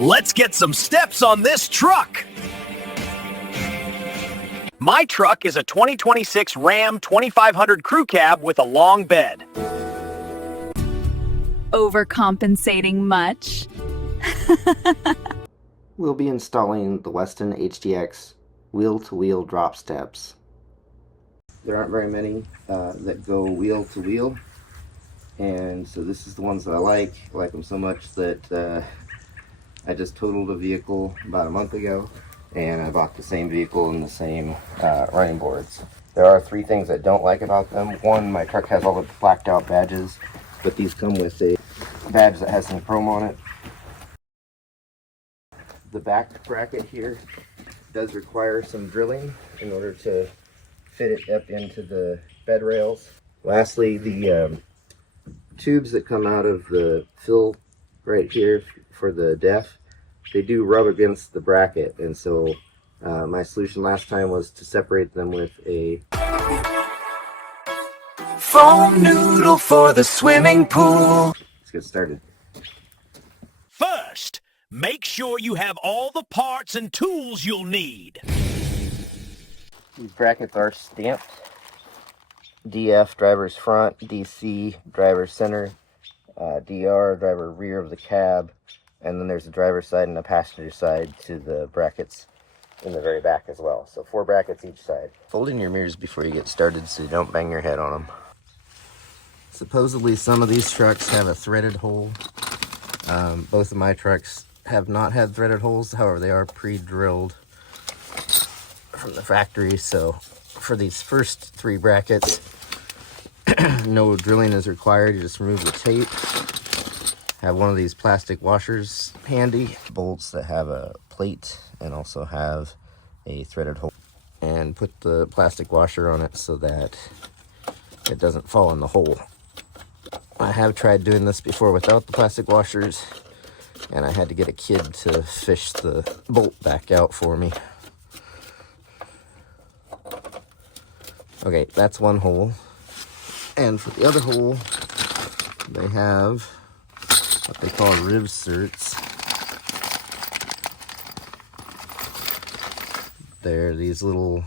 Let's get some steps on this truck. My truck is a 2026 Ram 2500 crew cab with a long bed. Overcompensating much? We'll be installing the Westin HDX wheel-to-wheel drop steps. There aren't very many that go wheel-to-wheel, and so this is the ones that I like. I like them so much that I just totaled a vehicle about a month ago, and I bought the same vehicle and the same running boards. There are three things I don't like about them. One, my truck has all the blacked out badges, but these come with a badge that has some chrome on it. The back bracket here does require some drilling in order to fit it up into the bed rails. Lastly, the tubes that come out of the fill right here for the def, they do rub against the bracket, and so my solution last time was to separate them with a Foam noodle for the swimming pool. Let's get started. First, make sure you have all the parts and tools you'll need. These brackets are stamped. DF, driver's front; DC, driver's center; DR, driver rear of the cab; and then there's a driver's side and a passenger side to the brackets in the very back as well. So 4 brackets each side. Fold in your mirrors before you get started so you don't bang your head on them. Supposedly some of these trucks have a threaded hole. Both of my trucks have not had threaded holes, however they are pre-drilled from the factory. So for these first 3 brackets, no drilling is required. You just remove the tape. Have one of these plastic washers handy, bolts that have a plate and also have a threaded hole, and put the plastic washer on it so that it doesn't fall in the hole. I have tried doing this before without the plastic washers, and I had to get a kid to fish the bolt back out for me. Okay, that's one hole. And for the other hole, they have what they call rivserts. They're these little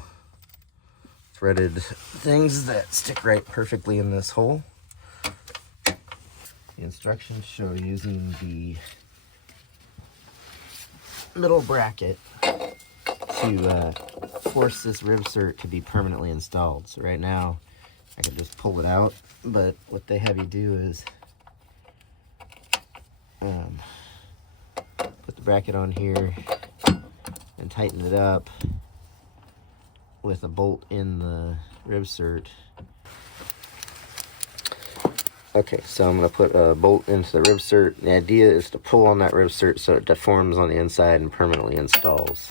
threaded things that stick right perfectly in this hole. The instructions show using the middle bracket to force this rivsert to be permanently installed. So right now I can just pull it out, but what they have you do is put the bracket on here and tighten it up with a bolt in the rivsert. Okay, so I'm going to put a bolt into the rivsert. The idea is to pull on that rivsert so it deforms on the inside and permanently installs.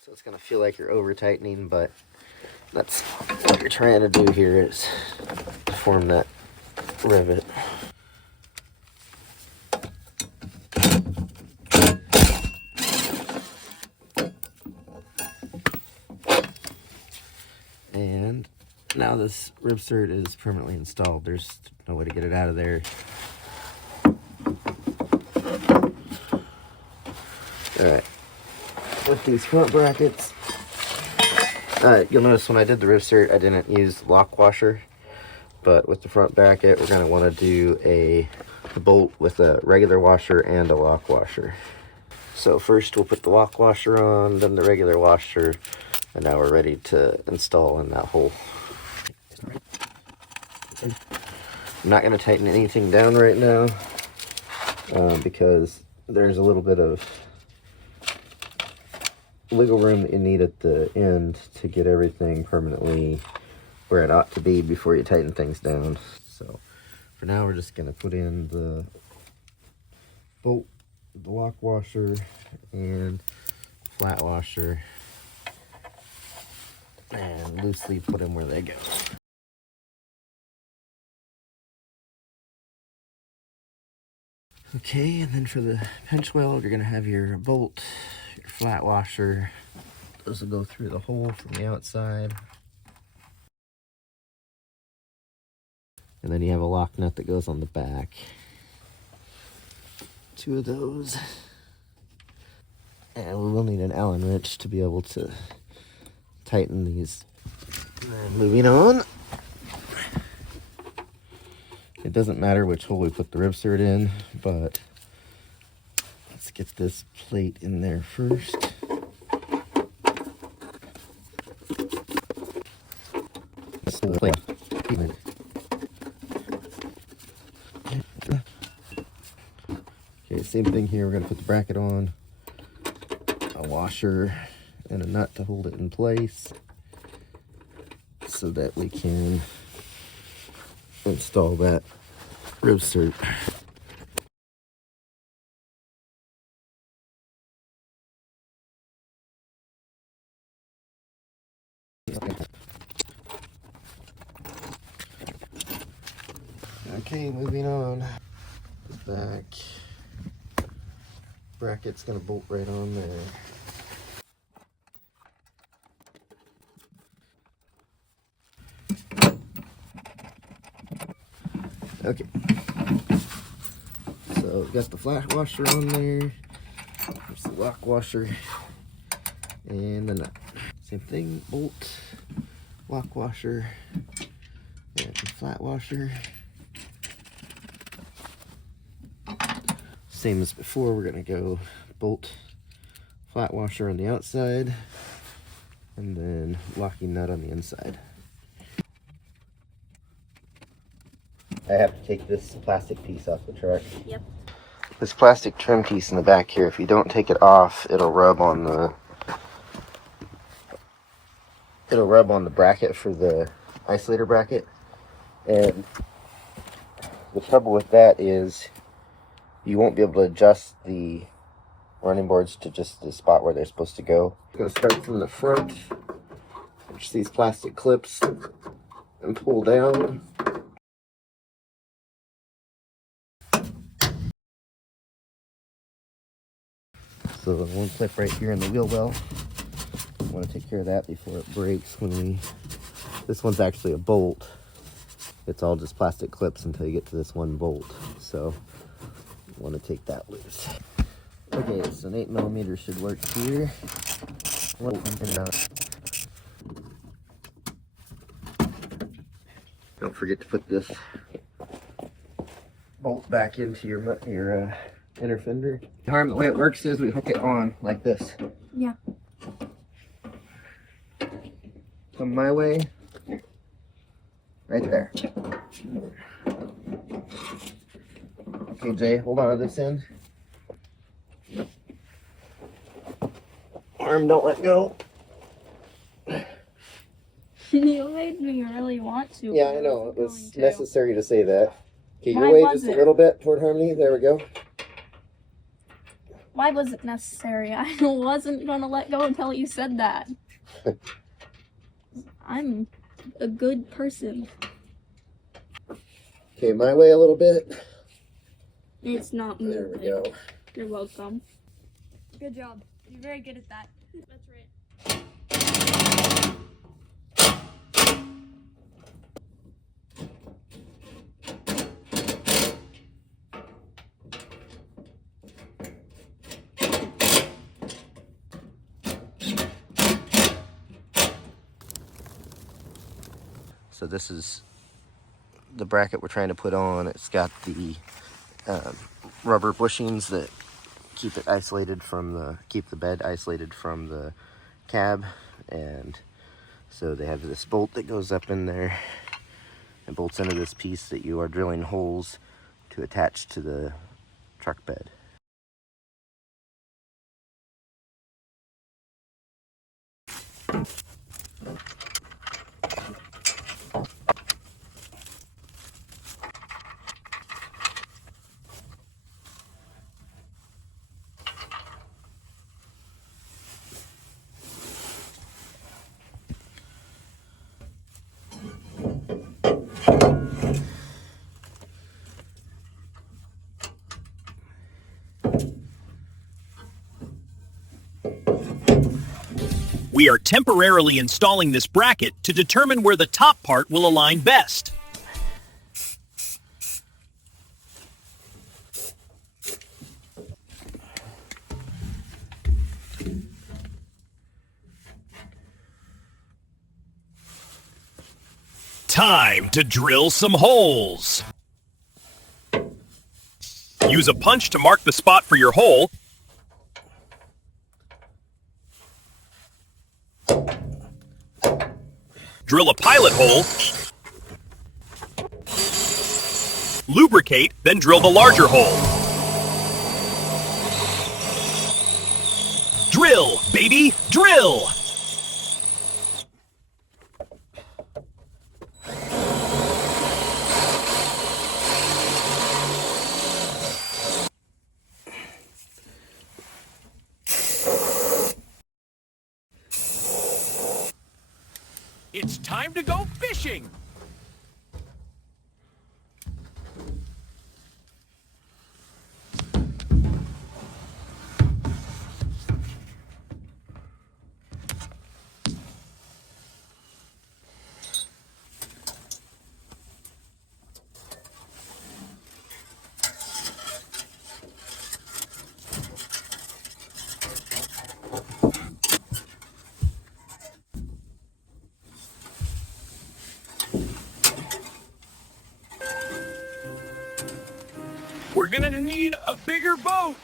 So it's going to feel like you're over tightening, but that's what you're trying to do here, is deform that rivet. And now this rivsert is permanently installed. There's no way to get it out of there. Alright, with these front brackets, you'll notice when I did the rivsert I didn't use lock washer, but with the front bracket we're going to want to do a bolt with a regular washer and a lock washer. So first we'll put the lock washer on, then the regular washer, and now we're ready to install in that hole. I'm not going to tighten anything down right now because there's a little bit of wiggle room that you need at the end to get everything permanently where it ought to be before you tighten things down. So for now we're just going to put in the bolt, the lock washer, and flat washer, and loosely put them where they go. Okay, and then for the pinch weld, you're going to have your bolt, your flat washer. Those will go through the hole from the outside. And then you have a lock nut that goes on the back. 2 of those. And we will need an Allen wrench to be able to tighten these. And moving on. It doesn't matter which hole we put the ribsert in, but let's get this plate in there first. Okay, same thing here. We're going to put the bracket on, a washer, and a nut to hold it in place so that we can install that ribsert. Okay, moving on. The back bracket's gonna bolt right on there. Okay, so we've got the flat washer on there. There's the lock washer and the nut. Same thing, bolt, lock washer, and flat washer. Same as before, we're gonna go bolt, flat washer on the outside, and then locking nut on the inside. I have to take this plastic piece off the truck. Yep. This plastic trim piece in the back here, if you don't take it off, it'll rub on the bracket for the isolator bracket. And the trouble with that is you won't be able to adjust the running boards to just the spot where they're supposed to go. I'm going to start from the front, push these plastic clips and pull down. So one clip right here in the wheel well. I want to take care of that before it breaks when we... This one's actually a bolt. It's all just plastic clips until you get to this one bolt. So I want to take that loose. Okay, so an 8mm should work here. Don't forget to put this bolt back into your inner fender. Harm, the way it works is we hook it on like this. Yeah. Come my way. Right there. Okay, Jay, hold on to this end. Arm, don't let go. You made me really want to. Yeah, I know. It was necessary to say that. Okay, Why your way was just it? a little bit toward Harmony. There we go. Why was it necessary? I wasn't gonna let go until you said that. I'm a good person. Okay, my way a little bit. It's not moving. There we go. You're welcome. Good job. You're very good at that. That's right. So this is the bracket we're trying to put on. It's got the rubber bushings that keep it isolated from keep the bed isolated from the cab, and so they have this bolt that goes up in there and bolts into this piece that you are drilling holes to attach to the truck bed. We are temporarily installing this bracket to determine where the top part will align best. Time to drill some holes. Use a punch to mark the spot for your hole. Drill a pilot hole. Lubricate, then drill the larger hole. Drill, baby, drill! It's time to go fishing! We're gonna need a bigger boat.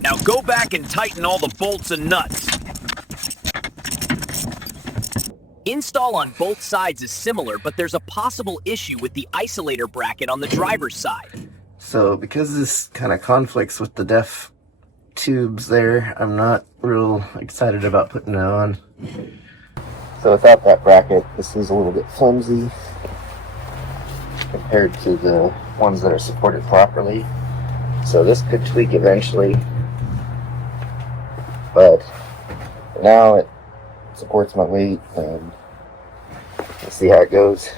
Now go back and tighten all the bolts and nuts. Install on both sides is similar, but there's a possible issue with the isolator bracket on the driver's side. So because this kind of conflicts with the def tubes there, I'm not real excited about putting it on. So without that bracket, this is a little bit flimsy compared to the ones that are supported properly. So this could tweak eventually, but for now it supports my weight, and let's see how it goes.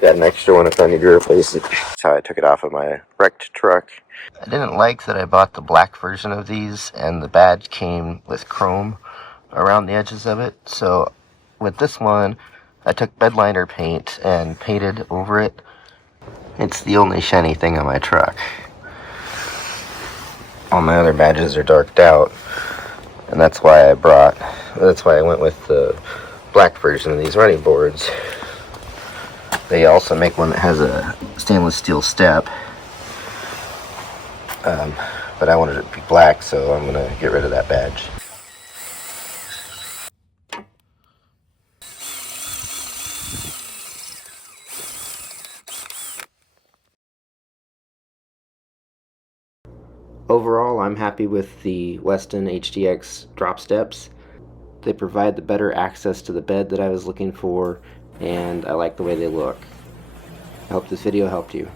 Got an extra one if I need to replace it. That's how I took it off of my wrecked truck. I didn't like that I bought the black version of these and the badge came with chrome. around the edges of it. So with this one, I took bed liner paint and painted over it. It's the only shiny thing on my truck. All my other badges are darked out, and that's why I went with the black version of these running boards. They also make one that has a stainless steel step, but I wanted it to be black, so I'm gonna get rid of that badge. Overall, I'm happy with the Westin HDX drop steps. They provide the better access to the bed that I was looking for, and I like the way they look. I hope this video helped you.